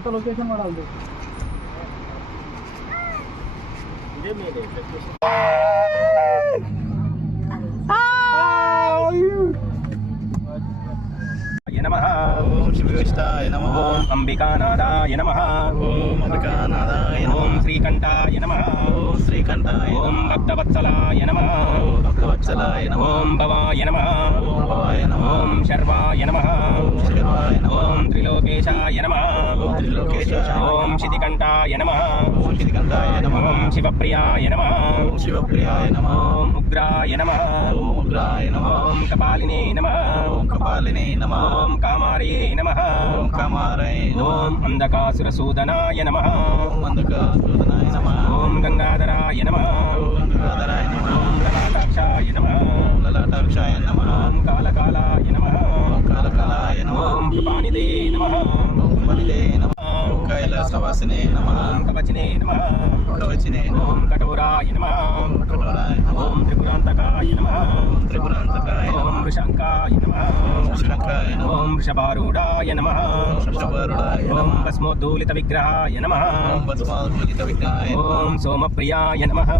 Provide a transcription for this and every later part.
అంత లొకేషన్ వాడాలి. ఇదే మీదే లొకేషన్. నమః ఓం శ్రీకృష్ణాయ నమః. ఓం అంబికానాథాయ నమః. ఓం అంబికానాథాయ నమః. ఓం శ్రీకంఠాయ నమః. ఓం శ్రీకంఠాయ ఓం భక్తవత్సలాయ నమః. ఓం భక్తవత్సలాయ నమః. ఓం భవాయ నమః. ఓం భవాయ నమః. ఓం శర్వాయ నమః. ఓం శర్వాయ నమః. ఓం త్రిలోకేశాయ నమః. ఓం త్రిలోకేశాయ నమః. ఓం శితికంఠాయ నమః. ఓం శితికంఠాయ నమః. ఓం శివప్రియాయ నమః. ఓం శివప్రియాయ నమః. ఓం ఉగ్రాయ నమః. ఓం ఉగ్రాయ నమః. ఓం కపాలినే నమః. ఓం కపాలినే నమః. ఓం కామార్యే నమః. ఓం కామారయ నమః. ఓం అంధకాసురసూదనాయ నమః. ఓం అంధకాసురనాయ నమః. ఓం గంగాధరాయ నమః. ఓం గంగాధరాయ నమః. ఓం లలాటాక్షాయ నమః. ఓం లలాటాక్షాయ నమః. ఓం కాలకాలాయ నమః. ఓం కాలకాలాయ నమః. ఓం కృపానిదే నమః. ఓం కృపానిదే నమః. ఓం కైలాసవాసినే నమః. ఓం కవచినే నమః. కవచినే నమః. ఓం కఠోరాయ నమః. ఓం కఠోరాయ నమః. ఓం త్రిపురాంతకాయ నమః. ఓం త్రిపురాంతకాయ ఓం నమః. వృషంకాయ నమః. ఓం వృషంకాయ నమః. ఓం వృషభారూఢాయ నమః. ఓం వృషభారూఢాయ ఓం నమః. భస్మోద్దూలిత విగ్రహాయ నమః. ఓం భస్మాద్భూషిత విగ్రహాయ నమః. ఓం సోమప్రియాయ నమః.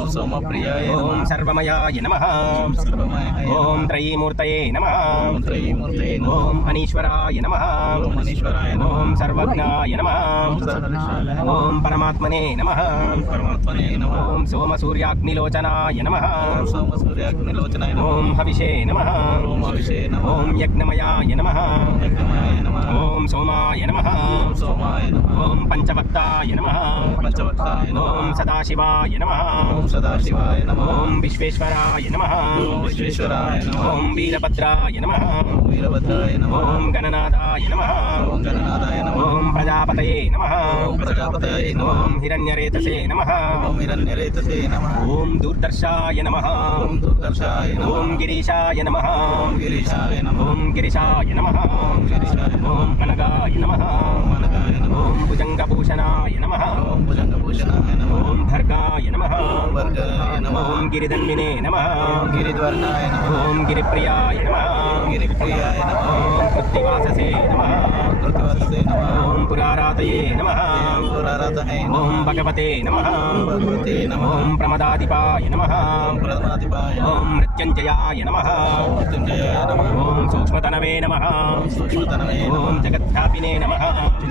ఓం సోమప్రియాయ నమః. ఓం సర్వమయాయ నమః. ఓం సర్వమయాయ నమః. ఓం త్రయీమూర్తయే నమః. ఓం త్రయీమూర్తయే నమః. ఓం అనీశ్వరాయ నమః. ఓం అనీశ్వరాయ నమః. ఓం సర్వజ్ఞాయ నమః. ఓం సర్వజ్ఞాయ నమః. ఓం పరమాత్మనే నమః. ఓం పరమాత్మనే నమః. ఓం సోమసూర్యాగ్నిలోచనాయ నమః. ఓం సోమసూర్యాగ్నిలోచనాయ నమః. ఓం హవిషే నమః. ఓం హవిషే నమః. ఓం యజ్ఞమయాయ నమః. ఓం యజ్ఞమయాయ నమః. ఓం సోమాయ నమః. ఓం సోమాయ నమః. ఓం పంచవక్తాయ నమః. ఓం పంచవక్తాయ నమః. ఓం సదాశివాయ నమః. ఓం సదాశివాయ నమః. ఓం విశ్వేశ్వరాయ నమః. ఓం విశ్వేశ్వరాయ నమః. ఓం వీరభద్రాయ నమః. ఓం వీరభద్రాయ నమః. ఓం గణనాథాయ నమః. ఓం గణనాథాయ నమః. ఓం ప్రజాపతయే నమః. ఓం ప్రజాపతయే నమః. ఓం హిరణ్యరేతసే నమః. ఓం హిరణ్యరేతసే నమః. ఓం దూర్దర్శాయ నమః. ఓం దుర్దర్శాయ నమః. ఓం గిరీశాయ నమః. ఓం గిరీశాయ నమః. ఓం గిరిశాయ నమః. ఓం గిరీశాయ నమః. ఓం అనగాయ నమః. ఓం అనగాయ నమః. ఓం భుజంగభూషణాయ నమః. ఓం భుజంగభూషణాయ నమః. ఓం భర్గాయ నమః. ఓం వర్గాయ నమః. ఓం గిరిధన్వినే నమః. ఓం గిరిధ్వర్ణాయ నమః. ఓం గిరిప్రియాయ నమః. ఓం గిరిప్రియాయ నమః. ఓం కృత్తివాససే నమః. ఓం కృతివాససే నమః. ఓం పురారాతయే నమః. ఓం పురారాతయే నమః. ఓం భగవతే నమః. ఓం భగవతే నమః. ఓం ప్రమదాధిపాయ నమః. ఓం ప్రథమాధిపాయ నమః. ఓం మృత్యుంజయాయ నమః. ఓం మృత్యుంజయాయ నమః. ఓం సూక్ష్మతనవే నమః. ఓం సూక్ష్మతనవే నమః. ఓం జగద్వ్యాపినే నమః.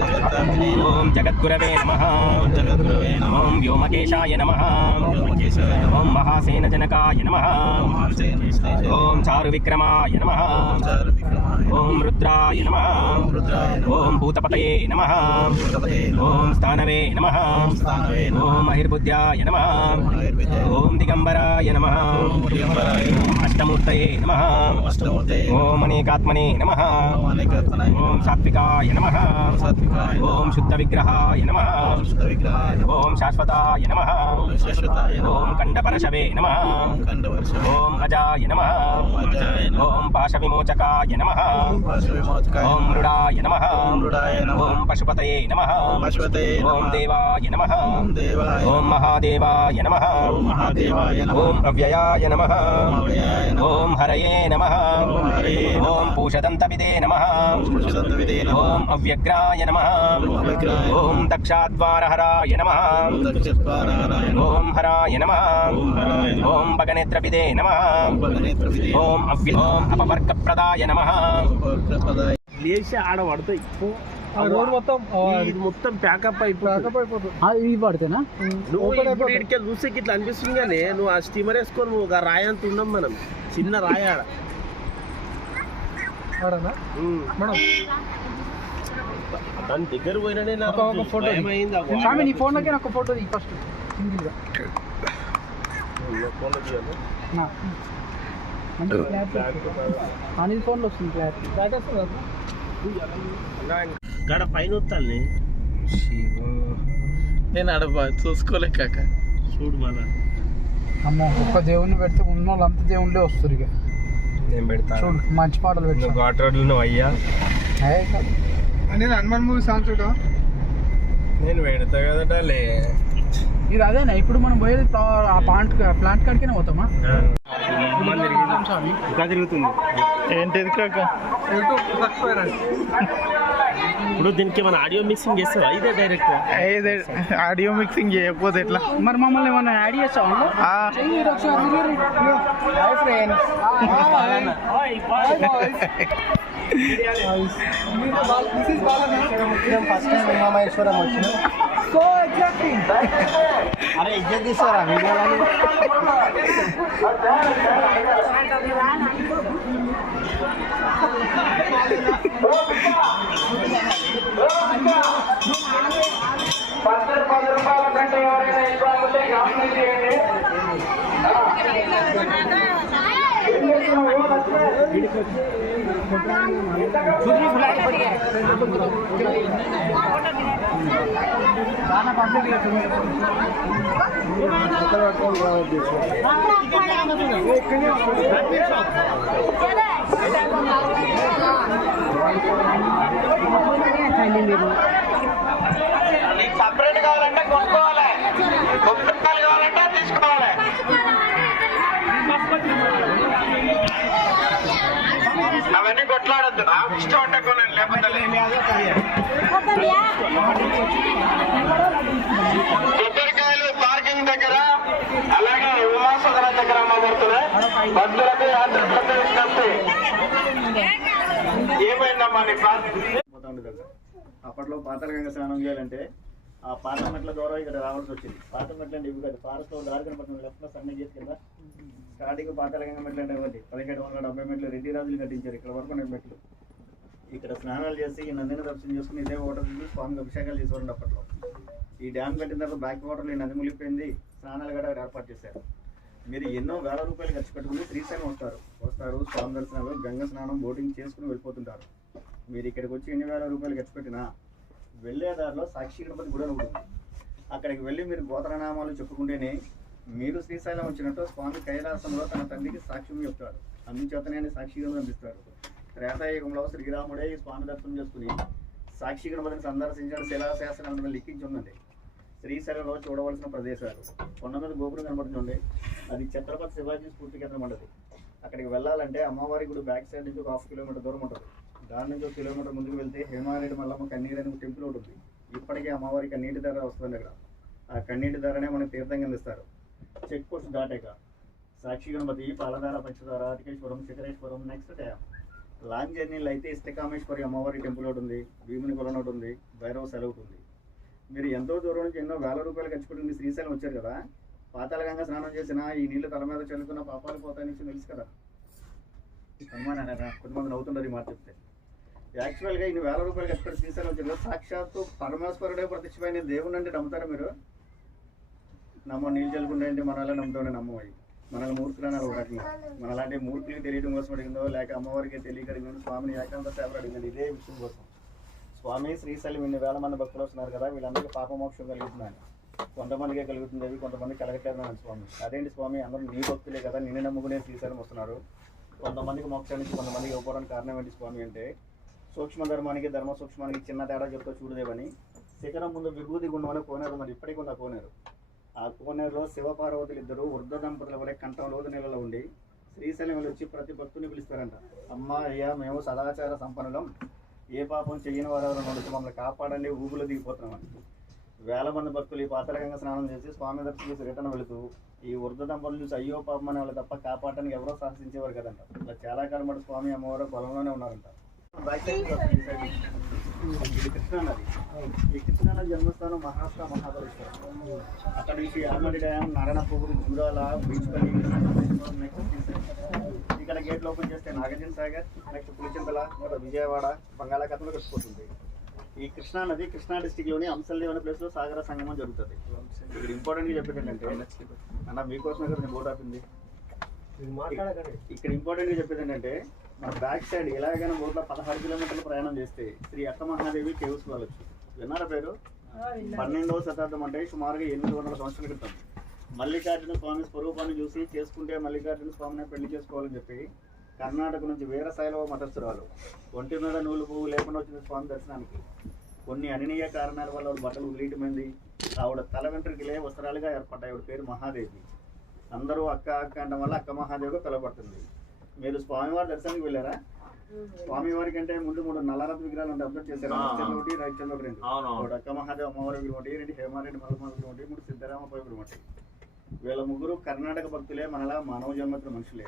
జగద్వ్యాపినే నమః. ఓం జగద్గురవే నమః. ఓం జగద్గురవే నమః. ఓం వ్యోమకేశాయ నమః. ఓం వ్యోమకేశాయ నమః. ఓం మహాసేనజనకాయ నమః. ఓం మహాసేనజనకాయ నమః. ఓం చారువిక్రమాయ నమః. ఓం చారువిక్రమాయ నమః. ఓం రుద్రాయ నమః. ఓం రుద్రాయ నమః. ఓం భూతపతయే నమః. భూతపతయే నమః. ఓం స్థానవే నమః. ఓం స్థానవే నమః. ఓం మహిర్బుద్ధ్యాయ నమః. ఓం ఆయుర్వేదాయ నమః. ఓం దిగంబరాయ నమః. ఓం దిగంబరాయ నమః. ఓం అష్టమూర్తయే నమః. ఓం అష్టమూర్తయే నమః. ఓం అనేకాత్మనే నమః. ఓం అనేకాత్మనాయ నమః. ఓం సాత్వికాయ నమః. ఓం సాత్వికాయ నమః. ఓం శుద్ధ విగ్రహాయ నమః. ఓం శుద్ధ విగ్రహాయ నమః. ఓం శాశ్వతాయ నమః. ఓం శాశ్వతాయ నమః. ఓం కంఠపరశవే నమః. ఓం కంఠవర్షవే ఓం అజాయ నమః. ఓం అజాయ నమః. ఓం పాశవిమోచకాయ నమః. ఓం పాశవిమోచకాయ ఓం నమః. మృడాయ నమః. ఓం మృడాయ నమః. ఓం పశుపతయే నమః. ఓం పశుపతయే నమః. ఓం దేవాయ నమః. ఓం దేవాయ ఓం నమః. మహాదేవాయ నమః. ఓం మహాదేవాయ నమః. ఓం అవ్యయాయ నమః. ఓం అవ్యయాయ నమః. ఓం హరయే నమః. ఓం హరయే నమః. ఓం పూషదంతవిదే నమః. ఓం పురుషదత్తవిదే నమః. ఓం అవ్యగ్రాయ నమః. ఓం అవ్యగ్రాయ నమః. ఓం దక్షాద్వారహరాయ నమః. ఓం దక్షద్వారాయ నమః. ఓం హరాయ నమః. ఓం హరాయ నమః. ఓం భగనేత్రపిదే నమః. ఓం భగనేత్రవిదే నమః. ఓం ఓం అపవర్గప్రదాయ నమః. ఉపవర్గపదాయ. లేచి ఆడ పడతాయి రోడ్ మొత్తం ఇది మొత్తం ప్యాకప్ అయిపోతుంది. ఇవి పడితేనా నువ్వు ఇప్పుడు ఇడికే చూసేకి ఇట్లా అనిపిస్తుంది కానీ నువ్వు ఆ స్టీమర్ వేసుకొని నువ్వు ఒక రాయి అంత ఉన్నాం మనం చిన్న రాయి ఆడ. మేడం దాని దగ్గర పోయినానే నాకు ఒక ఫోటో భయం అయింది. ఆ వాటర్ స్వామి నీ ఫోన్లోకి నాకు ఫోటో దిగి ఫస్ట్ సింగిల్గా ఫోన్లో తీయాలి. మంచి క్లారిటీ అనిల్ ఫోన్లో వస్తుంది క్లారిటీ వస్తుంది గడ పైన వస్తాను నేను ఆడ చూసుకోలే కాక. చూడు మళ్ళా అమ్మ ఒక్క దేవుణ్ణి పెడితే ఉన్న వాళ్ళంతా దేవుళ్ళే వస్తారు ఇక. నేను పెడతాను. చూడు మంచి పాటలు పెట్టాను. ఘాట్ రోడ్లు నువ్వు అయ్యా. నేను హనుమాన్ మూవీ సాంగ్ చూడ నేను పెడతా కదా లే. ఇది అదేనా ఇప్పుడు మనం పోయేది ఆ ప్లాంట్ కాడికైనా పోతామా? ఇంకా తిరుగుతుంది. ఏంటిది కాక? ఇప్పుడు దీనికి ఏమైనా ఆడియో మిక్సింగ్ చేస్తావా ఇదే డైరెక్ట్? ఆడియో మిక్సింగ్ చేయకపోతే ఎట్లా? మరి మమ్మల్ని ఏమన్నా యాడ్ చేస్తావా అందులో? చెయ్యి ఒకసారి. Hi friends. First time Umamaheswaram వచ్చిన. So exactly. అరే ఇజ్జత్ తీసుకోరా వీడియోలో. సపరేట్ కావాలంటే కొనుక్కోవాలి, గుప్తకాలు కావాలంటే తీసుకోవాలి. అవన్నీ కొట్లాడద్దు, నాకు ఇష్టం అంటే కొనండి, లేకపోతే కొబ్బరికాయలు పార్కింగ్ దగ్గర అలాగే ఉమాసదన దగ్గర అమ్మబడుతున్నాయి. భక్తులకు యాత్రికులకు ఏమైందమ్మా నీ పోతా ఉండేది. అప్పట్లో పాతాళగంగ స్నానం చేయాలంటే ఆ పార్లమెంట్ల ద్వారా ఇక్కడ రావాల్సి వచ్చింది. పార్లమెంట్లు అంటే ఇవి కాదు, ఫారెస్ట్ లో దారి కనపడుతుంది లెఫ్ట్ లో సన్న గేట్ కింద స్టార్టింగ్ పాతాళగంగ మెట్లు అంటే ఇవ్వండి 1770 మెట్లు రెడ్డి రాజులు కట్టించారు. ఇక్కడ వరకు నేను మెట్లు ఇక్కడ స్నానాలు చేసి ఈ నందిని దర్శనం చేసుకుని ఇదే వాటర్ తీసుకుని స్వామికి అభిషేకాలు చేసుకోండి. అప్పట్లో ఈ డ్యామ్ కట్టిన తర్వాత బ్యాక్ వాటర్లో ఈ నది మునిగిపోయింది, స్నానాలు కూడా ఏర్పాటు చేశారు. మీరు ఎన్నో వేల రూపాయలు ఖర్చు పెట్టుకుని శ్రీశైలం వస్తారు స్వామి దర్శనాలు, గంగ స్నానం, బోటింగ్ చేసుకుని వెళ్ళిపోతుంటారు. మీరు ఇక్కడికి వచ్చి ఎన్ని వేల రూపాయలు ఖర్చు పెట్టినా వెళ్ళేదారిలో సాక్షి గణపతి గుడి ఉంటుంది. అక్కడికి వెళ్ళి మీరు గోత్రనామాలు చెప్పుకుంటేనే మీరు శ్రీశైలం వచ్చినట్టు స్వామి కైలాసంలో తన తండ్రికి సాక్ష్యం చెప్తాడు. అందుచేతనే సాక్షిగా అందిస్తారు. త్రేతాయుగంలో శ్రీరాముడే ఈ స్వామి దర్శనం చేసుకుని సాక్షి గణపతిని సందర్శించిన శిలాశాసనాలను లిఖించి ఉన్నది. శ్రీశైలంలో చూడవలసిన ప్రదేశాలు కొండ మీద గోపురం కనబడుతుంది. అది ఛత్రపతి శివాజీ స్ఫూర్తి కేంద్రం ఉంటుంది. అక్కడికి వెళ్ళాలంటే అమ్మవారి గుడి బ్యాక్ సైడ్ నుంచి ఒక 1/2 కిలోమీటర్ దూరం ఉంటుంది. దాని నుంచి 1 కిలోమీటర్ ముందుకు వెళ్తే హేమారెడ్డి మల్లమ్మ కన్నీరు అనే టెంపుల్ ఉంటుంది. ఇప్పటికీ అమ్మవారి కన్నీటి ధర వస్తుంది. అక్కడ ఆ కన్నీటి ధరనే మనకి తీర్థంగా అందిస్తారు. చెక్ పోస్ట్ దాటాక సాక్షి గణపతి, పాలధార, పంచదార, అటికేశ్వరం, శిఖరేశ్వరం, నెక్స్ట్ డ్యామ్. లాంగ్ జర్నీలో అయితే ఇష్టకామేశ్వరి అమ్మవారి టెంపుల్ ఒకటి ఉంది, భీముని కొలను ఒకటి ఉంది, భైరవ సెలవు ఉంది. మీరు ఎంతో దూరం నుంచి ఎన్నో వేల రూపాయలు ఖర్చు పెట్టి శ్రీశైలం వచ్చారు కదా, పాతాళగంగ స్నానం చేసినా ఈ నీళ్లు తల మీద చల్లుకున్న పాపాలు పోతాయని తెలుసు కదా. కొంతమంది నవ్వుతుంటారు ఈ మాట చెప్తే. యాక్చువల్గా ఇన్ని వేల రూపాయలు ఖర్చు పెట్టి శ్రీశైలం వచ్చారు కదా, సాక్షాత్తు పరమేశ్వరుడే ప్రత్యక్షమైన దేవుడు అంటే నమ్ముతారా మీరు? నమ్మ నీళ్ళు చల్లుకుంటే మనల్ని నమ్ముతామని నమ్మవి. మనల్ని మూర్ఖులని ఒక రకంగా మనలాంటి మూర్ఖులకి తెలియడం కోసం అడిగిందో లేక అమ్మవారికి తెలియక అడిగిందో స్వామిని ఏకాంత సేవలు అడిగింది ఇదే విషయం కోసం. స్వామి శ్రీశైలం ఇన్ని వేల మంది భక్తులు వస్తున్నారు కదా, వీళ్ళందరికీ పాపమోక్షం కలుగుతున్నాను. కొంతమందికే కలుగుతుంది, కొంతమంది కలగట్లేదు స్వామి. అదేంటి స్వామి, అందరూ నీ భక్తులే కదా, నిన్ను నమ్ముకునే శ్రీశైలం వస్తున్నారు. కొంతమందికి మోక్షానికి కొంతమందికి ఇవ్వడానికి కారణం ఏంటి స్వామి అంటే, సూక్ష్మ ధర్మానికి ధర్మ సూక్ష్మానికి చిన్న తేడా చెప్తా చూడదేవని శిఖరం ముందు విభూతి గుండమని కోనేరు, మరి ఇప్పటికి ఉన్న కోనేరు. ఆ కోనేరులో శివపార్వతులు ఇద్దరు వృద్ధ దంపతుల వలె కంఠం లోతు నీళ్ళలో ఉండి శ్రీశైలం వచ్చి ప్రతి భక్తుని పిలుస్తారంట. అమ్మ అయ్యా, మేము సదాచార సంపన్నులం, ఏ పాపం చెయ్యని వారు నడుచు మమ్మల్ని కాపాడండి, ఊబులో దిగిపోతున్నామని. వేల మంది భక్తులు ఈ పాతాళగంగ స్నానం చేసి స్వామి దర్శనం చేసి రిటర్న్ వెళుతూ ఈ వృద్ధ దంపతులు చూసి అయ్యో పాపం అనే వాళ్ళు తప్ప కాపాడటానికి ఎవరో సాహసించేవారు కదంట. ఇలా చాలా కాలం పాటు స్వామి అమ్మవారు పొలంలోనే ఉన్నారంట. ఇది కృష్ణా నది. ఈ కృష్ణా నది జన్మస్థానం మహారాష్ట్ర మహాబలేశ్వరం. అక్కడ నుంచి ఆల్మడి డ్యామ్, నారాయణపూర్, జూరాల, బీచ్పల్లి, ఇక్కడ గేట్లు ఓపెన్ చేస్తే నాగార్జున సాగర్, నెక్స్ట్ పులిచింతల, విజయవాడ, బంగాళాఖాతంలో కలిసిపోతుంది. ఈ కృష్ణా నది కృష్ణా డిస్టిక్లోని అంశల్దేవ్ అనే ప్లేస్లో సాగర సంగమం జరుగుతుంది. ఇక్కడ ఇంపార్టెంట్గా చెప్పేది ఏంటంటే అన్న మీకోసమే కదా నేను బోట్ ఆపింది. ఇక్కడ ఇంపార్టెంట్గా చెప్పేది ఏంటంటే మన బ్యాక్ సైడ్ ఎలాగైనా బోట్లో 16 కిలోమీటర్లు ప్రయాణం చేస్తే శ్రీ అక్కమహాదేవి కేవ్స్ వెళ్ళొచ్చు. విన్నారా పేరు? 12వ శతాబ్దం అంటే సుమారుగా 800 సంవత్సరాల క్రితం మల్లికార్జున స్వామి స్వరూపాన్ని చూసి చేసుకుంటే మల్లికార్జున స్వామిని పెళ్లి చేసుకోవాలని చెప్పి కర్ణాటక నుంచి వీరశైలవ మఠస్థురాలు ఒంటి మీద నూలు పువ్వు లేకుండా వచ్చిన స్వామి దర్శనానికి. కొన్ని అననీయ కారణాల వల్ల బట్టలు ఉలియటమైంది. ఆవిడ తల వెంట్రుకలే వస్త్రాలుగా ఏర్పడ్డాయి. ఆవిడ పేరు మహాదేవి. అందరూ అక్క అక్క అనడం వల్ల అక్క మహాదేవిగా పిలవబడుతుంది. మీరు స్వామివారి దర్శనానికి వెళ్ళారా? స్వామి వారి కంటే ముందు 3 నల్లరథ విగ్రహాలు అంటే అబ్జర్వ్ చేశారు. ఒకటి రైట్ చంద్ర ఒకటి రెండు, ఒకటి అక్క మహాదేవ అమ్మవారి విగ్రహం ఒకటి, 2 హేమారెడ్డి మల్లమ్మ విగ్రహం ఒకటి, 3 సిద్ధరామ విగ్రహం ఒకటి. వీళ్ళ ముగ్గురు కర్ణాటక భక్తులే, మనలా మానవ జన్మత్ర మనుషులే.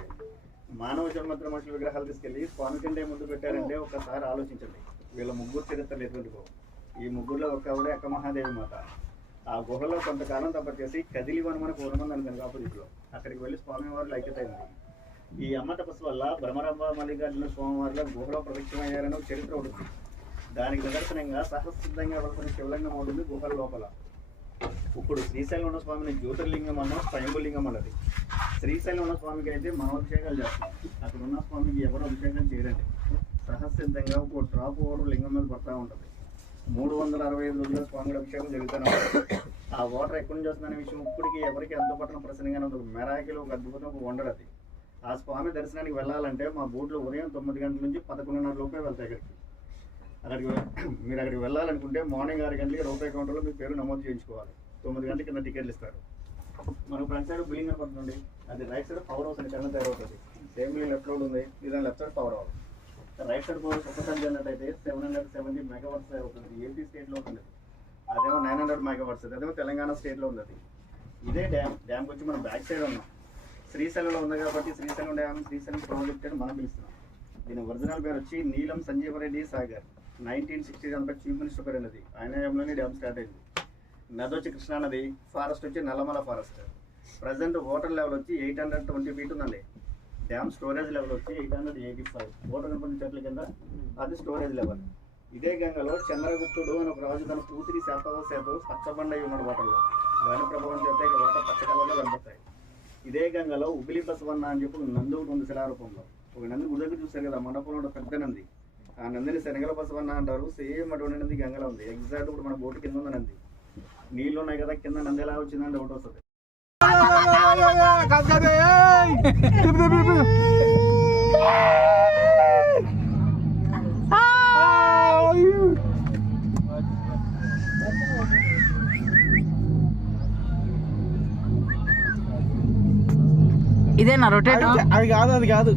మానవ జన్మత్ర మనుషుల విగ్రహాలు తీసుకెళ్లి స్వామి కంటే ముందు పెట్టారంటే ఒకసారి ఆలోచించండి. వీళ్ళ ముగ్గురు చరిత్రలు ఎటువంటివో. ఈ ముగ్గురులో ఒక ఆవిడే అక్క మహాదేవి మాత. ఆ గుహలో కొంతకాలం తపస్సు కదిలి వనమని పూర్వమంది అనుకుంది ఆపోజిట్లో. అక్కడికి వెళ్ళి స్వామివారు ఐక్యత అయింది. ఈ అమ్మ తపస్సు వల్ల భ్రమరాంబ మల్లికార్జున స్వామివారిలో గుహలో ప్రదక్షిణమయ్యారని ఒక చరిత్ర ఉంటుంది. దానికి నిదర్శనంగా సహసిద్ధంగా వలసిన శివలింగం ఉంటుంది గుహల లోపల. ఇప్పుడు శ్రీశైలం ఉన్న స్వామిని జ్యోతిర్లింగం అన్న స్వయంభులింగం అన్నది. శ్రీశైలం ఉన్న స్వామికి అయితే మనం అభిషేకాలు చేస్తాం, అక్కడ ఉన్న స్వామికి ఎవరు అభిషేకం చేయరండి. సహసిద్ధంగా ఒక డ్రాప్ ఓవర్ లింగం మీద పడతా ఉంటుంది. 365 రోజుల స్వామికి అభిషేకం జరుగుతూనే ఉంటుంది. ఆ వాటర్ ఎక్కడి నుంచి వస్తుందనే విషయం ఇప్పటికీ ఎవరికి అందుపట్టిన ప్రశ్నగానే ఉంది. ఒక మెరాకిల్, ఒక అద్భుతం, ఒక వండర్ అది. ఆ స్వామి దర్శనానికి వెళ్ళాలంటే మా బోట్లో ఉదయం 9 గంటల నుంచి 11:30 లోపే వెళ్తాయి అక్కడికి. మీరు అక్కడికి వెళ్ళాలనుకుంటే మార్నింగ్ 6 గంటలకి రూపాయి కౌంటర్లో మీ పేరు నమోదు చేయించుకోవాలి. 9 గంటల కింద టికెట్లు ఇస్తారు. మనకు ఫ్రంట్ సైడ్ బిల్డింగ్ కనపడుతుంది, అది రైట్ సైడ్ పవర్ హౌస్ అని చిన్న తయారవుతుంది. సేమ్ బిల్డింగ్ లెఫ్ట్ రోడ్ ఉంది, ఇది left side power house. Right side power ఒక్కసారి అన్నట్టయితే 770 మెగావాట్స్ అవుతుంది. ఏపీ స్టేట్లో ఉంటుంది. అదేమో 900 మెగావాట్స్, అదేమో తెలంగాణ స్టేట్లో ఉంది. అది ఇదే డ్యామ్కి వచ్చి మనం బ్యాక్ సైడ్ ఉన్నాం. శ్రీశైలంలో ఉంది కాబట్టి శ్రీశైలం డ్యామ్, శ్రీశైలం ప్రాజెక్ట్ అని మనం పిలుస్తున్నాం. దీని ఒరిజినల్ పేరు వచ్చి నీలం సంజీవరెడ్డి సాగర్. 1960 చీఫ్ మినిస్టర్ పేరు అన్నది. ఆయన ఏమోనే డ్యామ్ స్టార్ట్ అయింది. నది వచ్చి కృష్ణా నది, ఫారెస్ట్ వచ్చి Nallamala forest. Present water level వచ్చి 820 feet ఉందండి. డ్యామ్ స్టోరేజ్ లెవెల్ వచ్చి 885. వాటర్ కనపడిన చెట్ల కింద అది స్టోరేజ్ లెవెల్. ఇదే గంగలో చంద్రగుప్తుడు అని ఒక రాజు తన కూతురి శాతవసేపు పచ్చబండ అయి ఉన్నాడు వాటర్లో. దాని ప్రభావం చేస్తే ఇక వాటర్ పచ్చ కలర్లో కనపడతాయి. ఇదే గంగలో ఉబిలి బసవన్న అని చెప్పి నంది ఒకటి ఉంది శిలారూపంలో. ఒక నంది గుడి దగ్గర చూస్తారు కదా, మండపంలో పెద్ద నంది. ఆ నందిని శనగల బసవన్న అంటారు. సేమ్ అటువంటి నంది గంగలో ఉంది. ఎగ్జాక్ట్ ఇప్పుడు మన బోటు కింద ఉంది నంది. నీళ్ళు ఉన్నాయి కదా, కింద నంది ఎలా వచ్చిందంటే ఒకటి వస్తుంది. ఇదేనా రొటేట్? అది కాదు, అది కాదు.